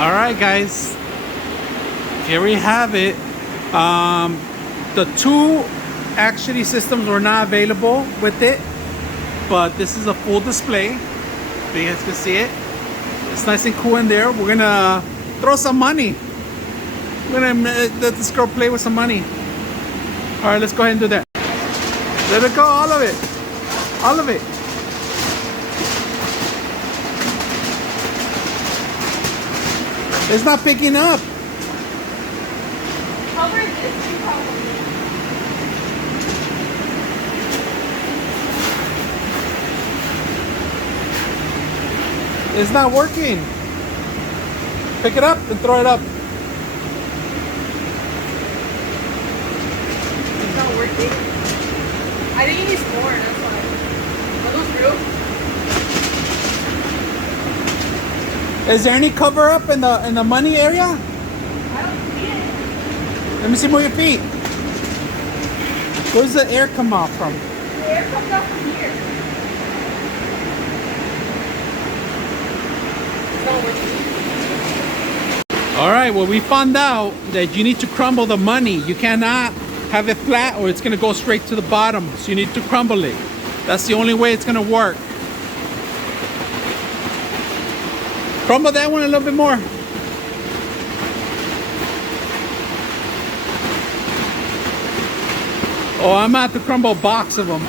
All right, guys. Here we have it. The two actually systems were not available with it, but this is a full display. So you guys can see it. It's nice and cool in there. We're gonna throw some money. We're gonna let this girl play with some money. All right, let's go ahead and do that. Let it go, all of it. All of it. It's not picking up. Cover this too, probably. It's not working. Pick it up and throw it up. It's not working. I think it needs more, that's why. Are those real? Is there any cover up in the money area? I don't see it. Let me see more your feet. Where's the air come out from? The air comes out from here. It's not working. All right, well, we found out that you need to crumble the money. You cannot have it flat or it's gonna go straight to the bottom. So you need to crumble it. That's the only way it's gonna work. Crumble that one a little bit more. Oh, I'm gonna have to crumble a box of them.